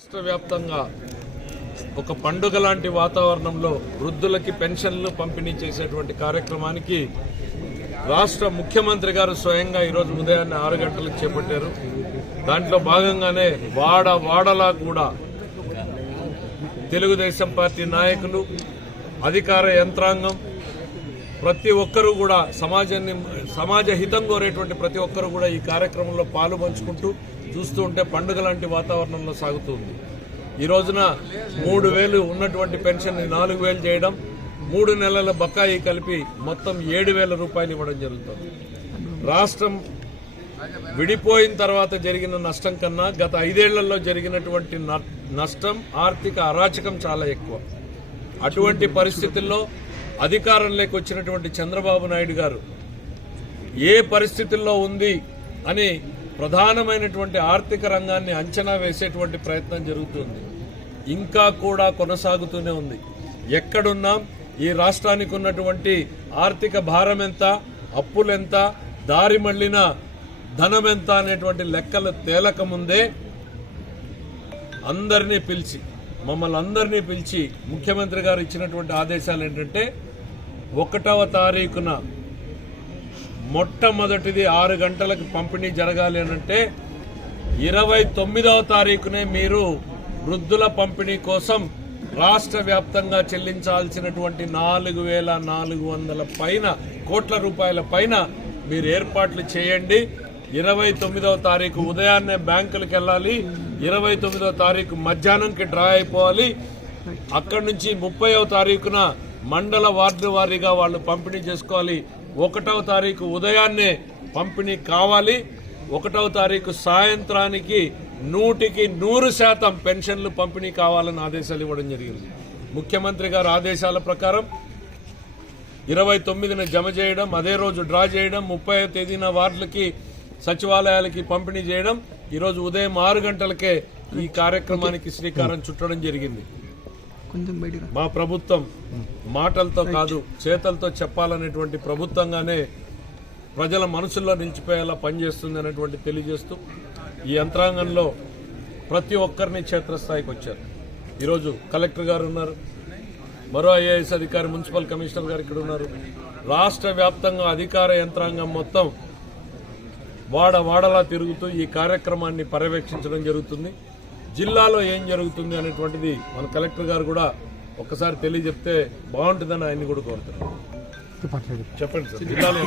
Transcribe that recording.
రాష్ట్ర వ్యాప్తంగా ఒక పండుగ లాంటి వాతావరణంలో వృద్ధులకి పెన్షన్లు పంపిణీ చేసేటువంటి కార్యక్రమానికి రాష్ట్ర ముఖ్యమంత్రి గారు స్వయంగా ఈరోజు ఉదయాన్నే 6 గంటలకు చేపట్టారు. దాంట్లో భాగంగానే వాడలా కూడా తెలుగుదేశం పార్టీ నాయకులు, అధికార యంత్రాంగం, ప్రతి ఒక్కరూ కూడా సమాజ హితం కోరేటువంటి ప్రతి ఒక్కరూ కూడా ఈ కార్యక్రమంలో పాలు పంచుకుంటూ చూస్తూ ఉంటే పండుగ లాంటి వాతావరణంలో సాగుతుంది. ఈ రోజున 3,000 ఉన్నటువంటి పెన్షన్ 4,000 చేయడం, 3 నెలల బకాయి కలిపి మొత్తం 7,000 రూపాయలు ఇవ్వడం జరుగుతుంది. రాష్ట్రం విడిపోయిన తర్వాత జరిగిన నష్టం కన్నా గత 5 ఏళ్లలో జరిగినటువంటి నష్టం, ఆర్థిక అరాచకం చాలా ఎక్కువ. అటువంటి పరిస్థితుల్లో అధికారంలోకి వచ్చినటువంటి చంద్రబాబు నాయుడు గారు ఏ పరిస్థితుల్లో ఉంది అని ప్రధానమైనటువంటి ఆర్థిక రంగాన్ని అంచనా వేసేటువంటి ప్రయత్నం జరుగుతుంది. ఇంకా కూడా కొనసాగుతూనే ఉంది. ఎక్కడున్నాం, ఈ రాష్ట్రానికి ఉన్నటువంటి ఆర్థిక భారం ఎంత, అప్పులెంత, దారి మళ్లిన ధనం ఎంత అనేటువంటి లెక్కలు తేలకముందే మమ్మల్ని అందరినీ పిలిచి ముఖ్యమంత్రి గారు ఇచ్చినటువంటి ఆదేశాలు ఏంటంటే 1వ తారీఖున మొట్టమొదటిది 6 గంటలకు పంపిణీ జరగాలి అనంటే 29వ తారీఖునే మీరు వృద్ధుల పంపిణీ కోసం రాష్ట్ర వ్యాప్తంగా చెల్లించాల్సినటువంటి 4,400 కోట్ల రూపాయల పైన మీరు ఏర్పాట్లు చేయండి. 29వ తారీఖు ఉదయాన్నే బ్యాంకులకు వెళ్ళాలి, 29వ తారీఖు మధ్యాహ్నంకి డ్రా అయిపోవాలి. అక్కడి నుంచి 30వ తారీఖున మండల వార్డు వారీగా వాళ్ళు పంపిణీ చేసుకోవాలి. 1వ తారీఖు ఉదయాన్నే పంపిణీ కావాలి. 1వ తారీఖు సాయంత్రానికి 100% పెన్షన్లు పంపిణీ కావాలని ఆదేశాలు ఇవ్వడం జరిగింది. ముఖ్యమంత్రి గారు ఆదేశాల ప్రకారం 29న జమ చేయడం, అదే రోజు డ్రా చేయడం, 30వ తేదీన వార్డులకి, సచివాలయాలకి పంపిణీ చేయడం. ఈరోజు ఉదయం 6 గంటలకే ఈ కార్యక్రమానికి శ్రీకారం చుట్టడం జరిగింది. మా ప్రభుత్వం మాటలతో కాదు, చేతలతో చెప్పాలనేటువంటి ప్రభుత్వంగానే ప్రజల మనసుల్లో నిలిచిపోయేలా పనిచేస్తుంది అనేటువంటి తెలియజేస్తూ ఈ యంత్రాంగంలో ప్రతి ఒక్కరిని క్షేత్రస్థాయికి వచ్చారు. ఈరోజు కలెక్టర్ గారు ఉన్నారు, మరో ఐఏఎస్ అధికారి, మున్సిపల్ కమిషనర్ గారు ఇక్కడ ఉన్నారు. రాష్ట్ర వ్యాప్తంగా అధికార యంత్రాంగం మొత్తం వాడలా తిరుగుతూ ఈ కార్యక్రమాన్ని పర్యవేక్షించడం జరుగుతుంది. జిల్లాలో ఏం జరుగుతుంది అనేటువంటిది మన కలెక్టర్ గారు కూడా ఒక్కసారి తెలియజెప్తే బాగుంటుందని ఆయన్ని కూడా కోరుతున్నారు. చెప్పండి సార్, జిల్లాలో